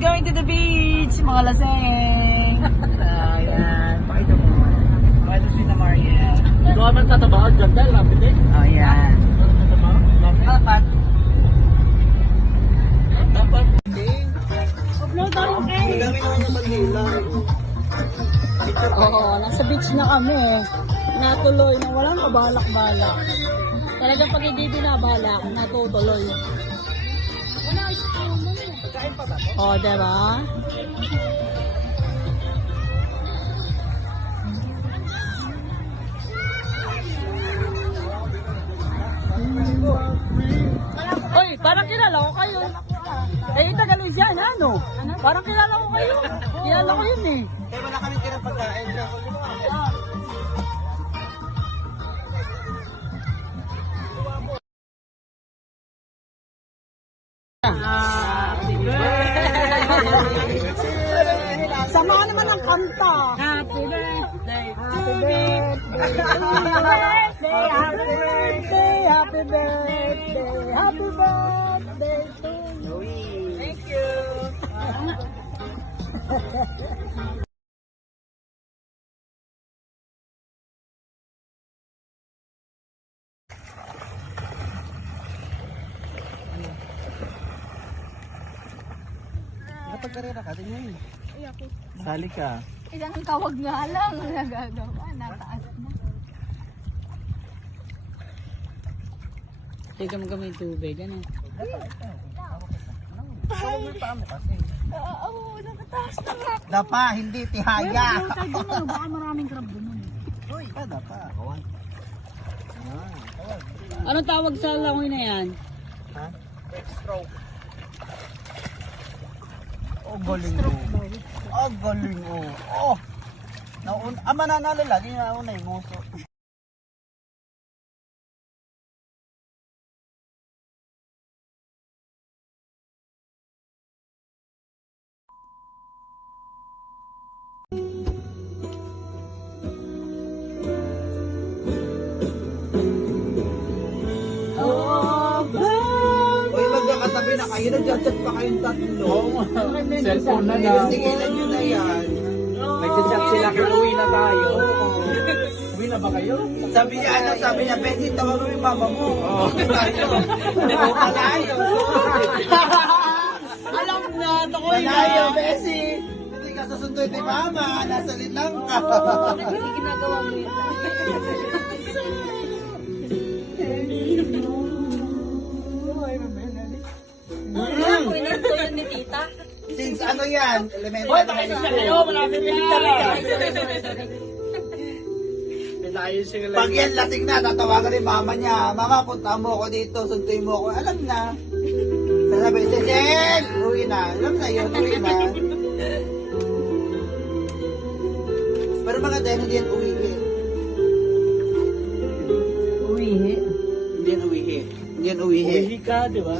going to the beach, mga laseng. Ayan, pakita mo. Pakita si na Mariel. Ikaw naman tatabaan dyan dahil lapit eh. Oh, yan. Dapat. Dapat. Upload tayo, okay? Kami naman yung Manila. Oo, nasa beach na kami. Natuloy na walang kabalak-balak. Talagang pag hindi binabalak, natutuloy. Wala ice cream mo. Kain pa ba? Oo, diba? Oy, parang kilala ko kayo. Eh, Tagalog yan, ano? Parang kilala ko kayo. Kilala ko yun eh. Kaya wala kami tirang pagkain. Sama ka naman ng kanta. Happy birthday, happy birthday, happy birthday, happy birthday, happy birthday to you. Thank you. Nakapagkarera ka din yun. Ay, ako. Sali ka. Ilang tawag nga lang nagagawa. Nataas na. Teka mo kami tubig, ano? Oo, nakataas na nga. Dapa, hindi tihaya. Baka maraming crab doon. Uy, dapa. Anong tawag sa langoy na yan? Ha? Stroke. Oh, galing mo. Oh, galing mo. Oh. Mananalo lagi nauna yung muso. Uy, magkakatabi na kayo. Nag-chat pa kayong tatlo. Cellphone na lang. Tigilan nyo na yan. Nagchat sila kung uwi na tayo. Uwi na ba kayo? Sabi niya, Bessie, tawag mo yung mama mo. Tayo. Malayo. Alam na, ako Malayo, Bessie. Hindi ka susunduin ni mama. Nasa linang ka. Hindi ginagawa mo yun. Pinag ko yun ni tita. Since ano yan? Elementary na high school. Malapit na Pinaayos yung Pag yan lasing na, tatawagan ni mama niya. Mama, punta mo ako dito. Sunduin mo ako. Alam na. Sasabi, Cecil! Uwi na. Alam na yun. Uwi na. Pero mga dahil hindi yan uwihi. Uwihi. Hindi yan uwihi. Hindi yan uwihi. Uwi ka, di ba?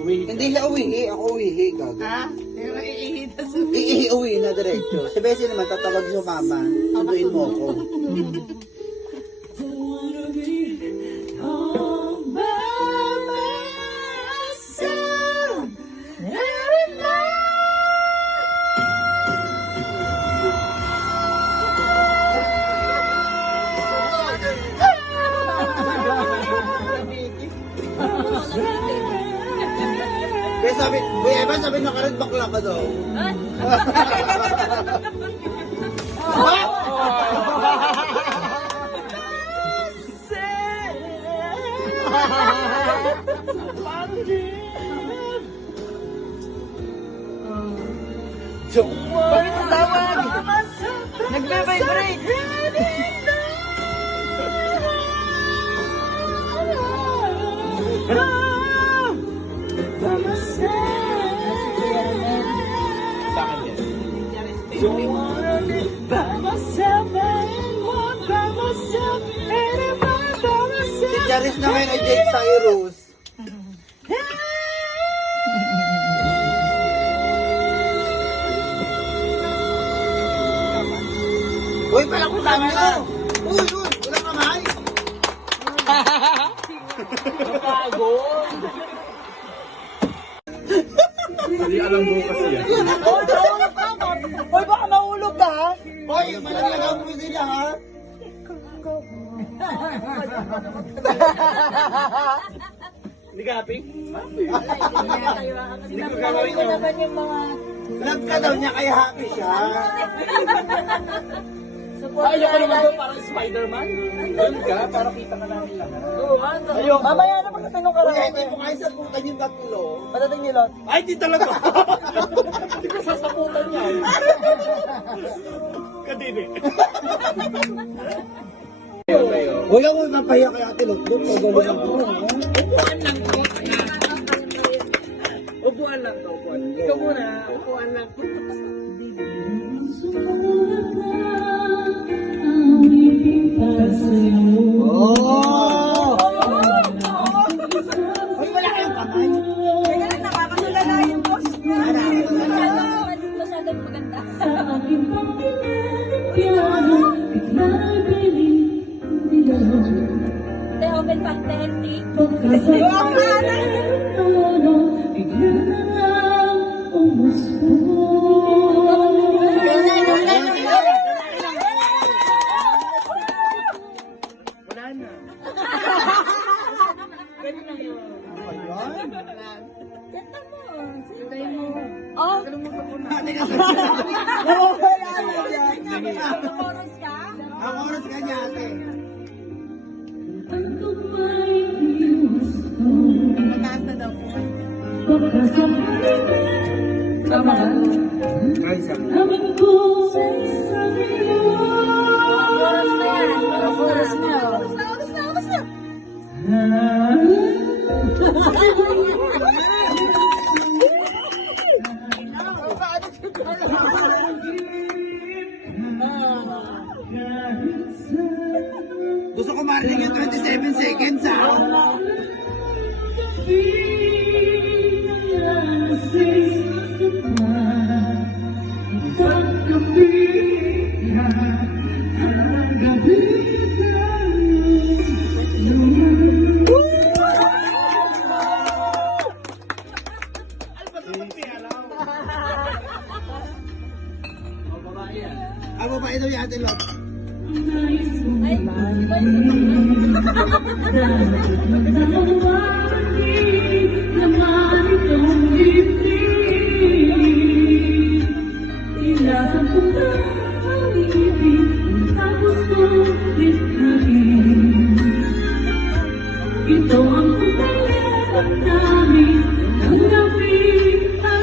Uwi ka. Hindi na uwihi. Ako uwihi. Gago. Ha? Iiuwi na diretso. Si Bessie naman, tatawag yung mama. Sunduin mo ako. Kaya sabi, Uy, Eva, sabi naka-red bakla ka daw. Bakit ang tawag? Nagbe-vibrate. Sa akin yan. Si Charis naman ay Jake Cyrus. Uy, palang kutang nyo! Uy, walang kamay! Napagod. Hindi lang bukas yan. Hoy, baka mahulog ka ha? Hoy, malaglagan mo sila ha. Hindi ka happy? Sinabi ko naman yung mga Love ka daw niya kaya happy siya. Ayaw ko naman doon parang Spider-Man. Doon ka, para kita ka namin lahat. Ayun. Mamaya na pagdating ng Kaya karaoke. hindi mo kayo saputan yung tatlo. Pagdating ni Lot. Ay, di talaga. Hindi ko sasaputan yan. Kadiri. Huwag ako napahiya kay Ate Lot. Pagaling ako. Upuan lang to. Upuan lang to. Ikaw muna. Upuan lang to. Oh! Hoy, wala kayong kamay. Nakakatulala yung boss niya. Masyadong maganda. Te, open pa. Te, empty. Wala na. Oh! Ang oras ka niya, ate. Mataas na daw po. Ay, sabi. Oras na yan. Oras na. Gusto ko marinig yung 27 seconds, ha? Ang babae daw yung Ate Lot. Ito ang pagkakas namin ng gabi at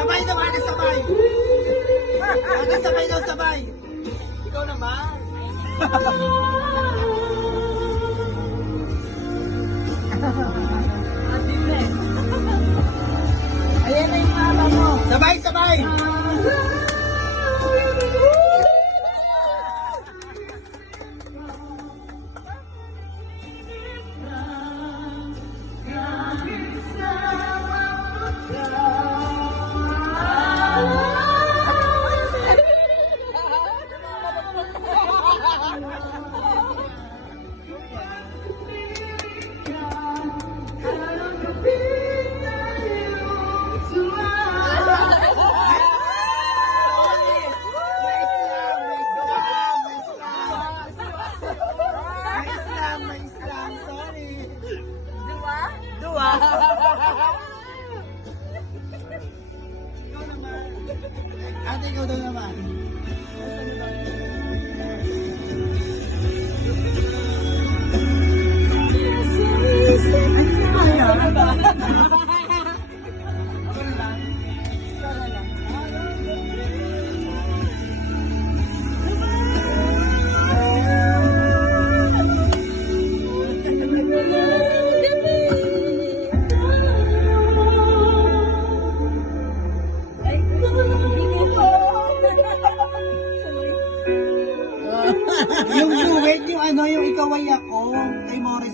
Sabay naman, sabay. Sabay daw, sabay. Ikaw naman. Ayan na yung mama mo. Sabay, sabay. Ate, ikaw daw naman. Yung duet, yung ano, yung ikaw ay ako, kay Morris